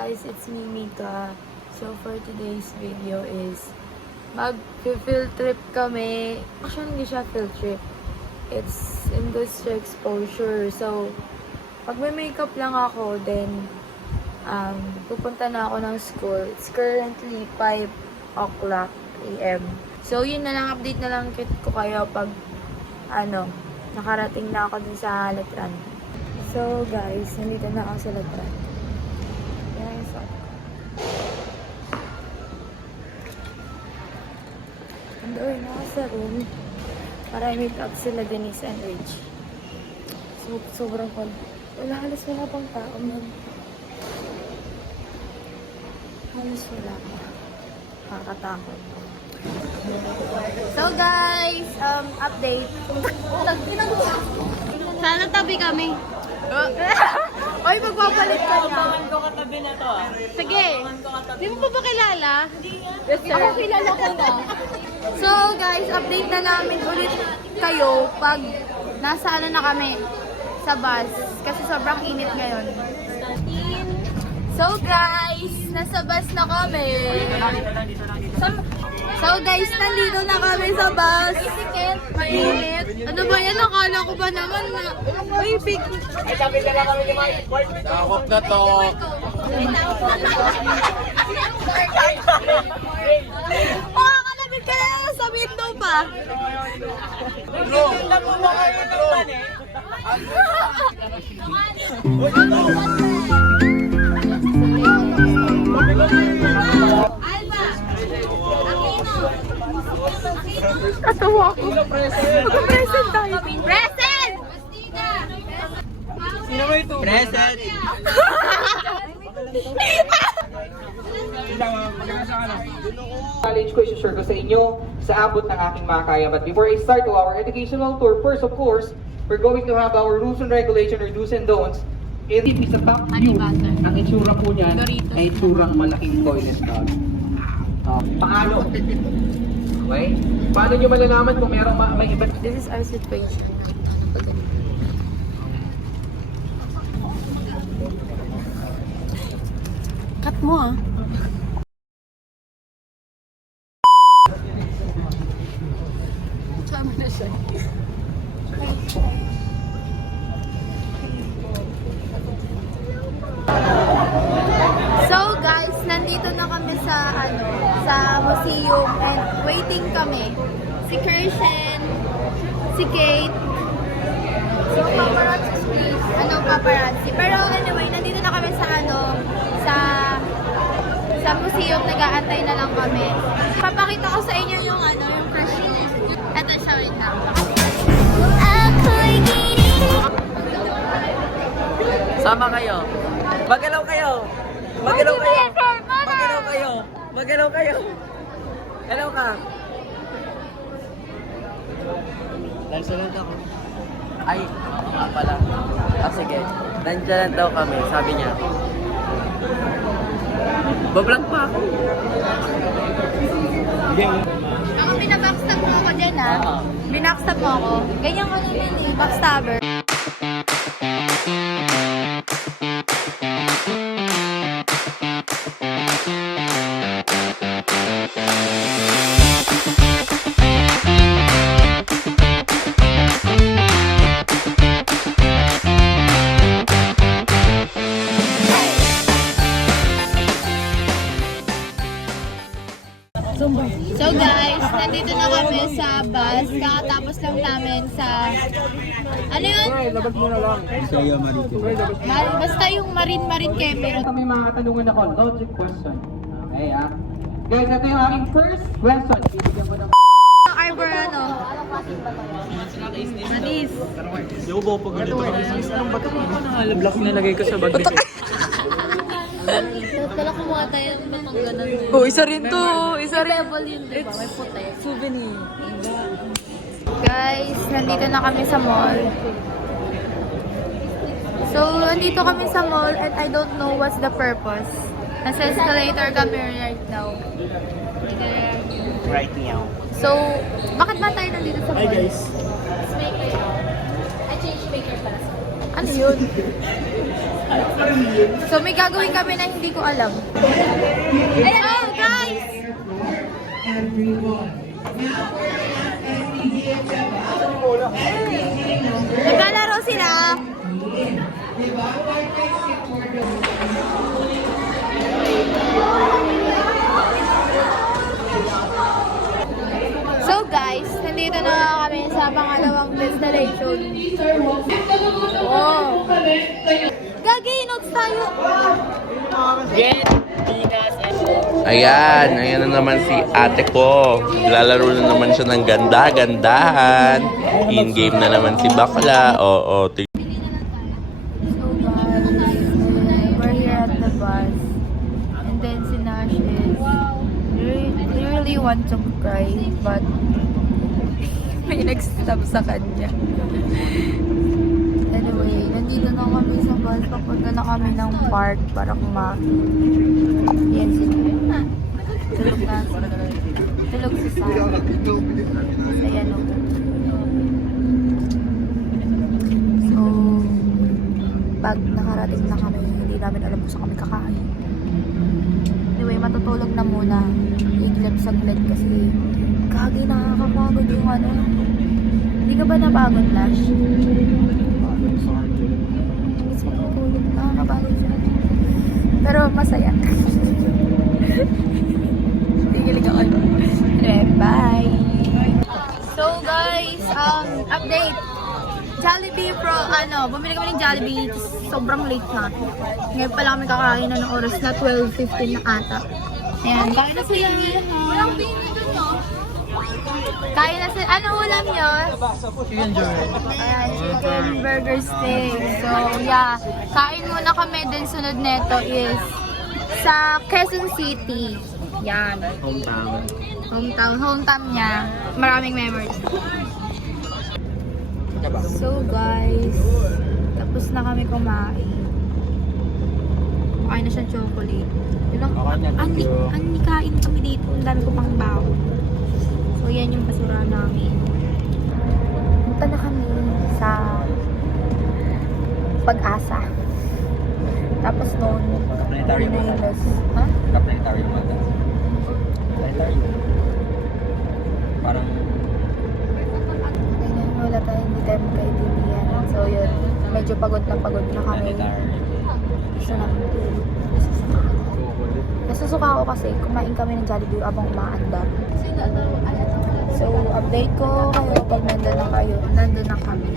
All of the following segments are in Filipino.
guys, it's me, Mika. So for today's video is mag-field trip kami. Actually, hindi siya field trip. It's industry exposure. So, pag may makeup lang ako, then pupunta na ako ng school. It's currently 5 o'clock a.m. So, yun na lang, update na lang ko kayo pag nakarating na ako dun sa Letran. So, guys, nandito na ako sa Letran. Yan yung suot ko. Andoon na ako sa room para i-meet up sila Denise and Rich. So, sobrang cold. Wala pang tao, man. Halos wala pa. Nakakatakot. So guys, update. Sana tabi kami. Oy, magpapalit ka na. Ko katabi na to ah. Sige. Di mo pa ba kilala? Yes, sir. Ako kilala ko na. So guys, update na namin ulit kayo pag nasa na kami sa bus. Kasi sobrang init ngayon. So guys, nasa bus na kami. So guys, nandito na kami sa bus. Mainit. Ano ba yan? Nakala ko ba naman na may big... Takot na to. Makakalabit ka na lang sa window pa. Katawa ko. Mag-present tayo. Present! Sino ba ito? Present! Challenge ko i-share ko sa inyo sa abot ng aking makakaya. But before I start to our educational tour, first of course, we're going to have our rules and regulation or do's and don'ts. In sa top view, ang itsura po niyan ay itsurang malaking toilet tub. Paano? Okay? Paano nyo malalaman kung merong may iba? This is our situation. Cut mo ah. Tama na siya. So guys, nandito na kami sa museum and waiting kami. Si Kirshen, si Kate. So paparazzi please. Paparazzi. Pero anyway, nandito na kami sa sa museum, nag-aantay na lang kami. Papakita ko sa inyo yung yung Kirshen. Ito siya, wait lang. Sama kayo. Magalaw kayo. Magalaw kayo. Magalaw kayo. Magalaw kayo. Hello ka. Nagsalant ako. Ay, ako nga pala. Sige. Nandiyan lang daw kami, sabi niya. Bablog pa ako. Ako, binabackstab mo ako dyan Binackstab mo ako. Ganyan ko naman backstabber. So guys, nandito na kami sa bus. Kakatapos lang namin sa... Ano yun? Labas mo na lang. Basta yung Marine Camera. May mga katanungan ako. Logic question. Okay Guys, ito yung aking first question. Bibigyan ko ng... Arbor Manis. Hindi ko po pag ganito. Anong bato ko? Block nilagay ko sa bag. Kala ko mga tayo ng ganun. Oh, isa rin to. Isa rin. Pebble yun, diba? May puti. Souvenir. Guys, nandito na kami sa mall. So, nandito kami sa mall and I don't know what's the purpose. Nasa escalator kami right now. Right now. So, bakit ba tayo nandito sa mall? Hi guys. I change maker para sa Ano yun? So may gagawin kami na hindi ko alam. Ayan, oh guys! Naglalaro sila. So guys, nandito na kami sa pangalawang destination. Oh. Gagi, notes tayo. Ayan na naman si ate ko. Lalaro na naman siya ng ganda-gandahan. In-game na naman si Bakla. Oo, So guys, we're here at the bus. And then si Nash is really want to cry, but may nag-stop sa kanya. Anyway, nandito na kami sa bus. Papunta na kami ng park para kumain. Yan si tulog na. Tulog si Sam. Ayan o. So, pag nakarating na kami, hindi namin alam kung saan kami kakain. Anyway, matutulog na muna. Iglap saglit kasi kagi nakakapagod yung ano. Hindi ka ba napagod, Lash? Gusto ko matulog. Nakakapagod siya. Pero masaya. Tigilig ako. Anyway, bye! So guys, update. Jollibee bumili kami ng Jollibee. Sobrang late na. Ngayon pala kami kakain na ng oras na 12:15 na ata. Ayan, kain na sila. Walang bini dun, no? Kain na sila. Ano ulam nyo? Chicken burger. Ayan, chicken burger steak. So, yeah. Kain muna kami. Then sunod neto is sa Quezon City. Yan. Hometown niya. Maraming memories. So guys, tapos na kami kumain. Kumain na siyang chocolate. Yun lang, kain kami dito. Ang dami ko pang baon. So yan yung basura namin. Punta na kami sa Pag-asa. Tapos noon, Pilipinas. Ha? Kaplanetary yung mata. Planetary. Parang Wala tayo, hindi tayo magkaintindihan. So yun, medyo pagod na kami. Gusto namin tulog. Nasusuka ako kasi kumain kami ng Jollibee abang umaandar. So update ko kayo pag nandun na kayo. Nandun na kami.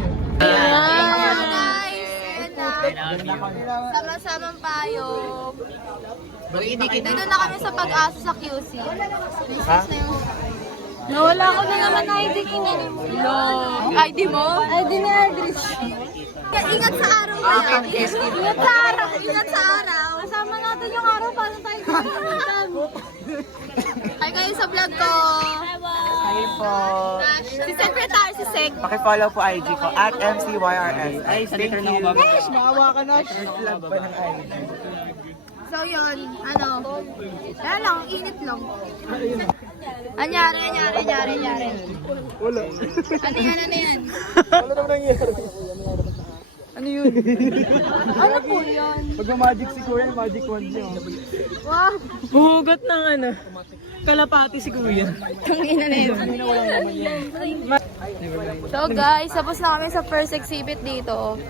Ayan guys! Ayan na. Sama-samang payong. Nandun na kami sa Pag-asa sa QC. Nawala ko na naman ID ko. No. ID mo? ID ni Aldrich. Ingat sa araw na yan. Ingat sa araw. Ingat sa araw. Kasama natin yung araw para tayo kalimutan. Hi kayo sa vlog ko. Hi po. Si Secretary, si Sec. Pakifollow po IG ko at MCYRS. Ay, thank you. Nash, maawa ka na. Vlog pa ng ID. So yun, kaya lang, init lang. Anyari. Wala. Ano yan? Wala naman nangyari. Ano po yun? Pag magic si Kuya, magic wand niya. Wow! Hugot ng kalapati si Kuya. Tangina na yun. So guys, tapos na kami sa first exhibit dito.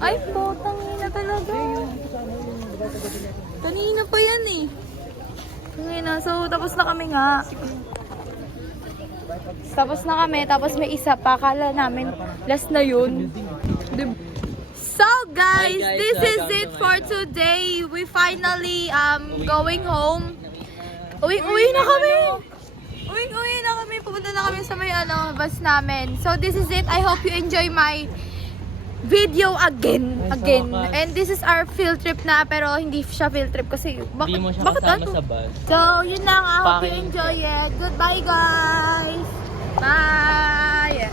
Ay po, tangina talaga. Kanina pa yan eh. Tangina, so tapos na kami nga. Tapos na kami, tapos may isa pa. Kala namin, last na yun. So guys, this is it for today. We finally going home. Uwi na kami. Uwi na kami. Pupunta na kami sa may bus namin. So this is it. I hope you enjoy my video again. And this is our field trip na, pero hindi siya field trip kasi hindi mo siya bakit kasama sa bus. So yun lang. I hope you enjoy it. Goodbye guys. Bye.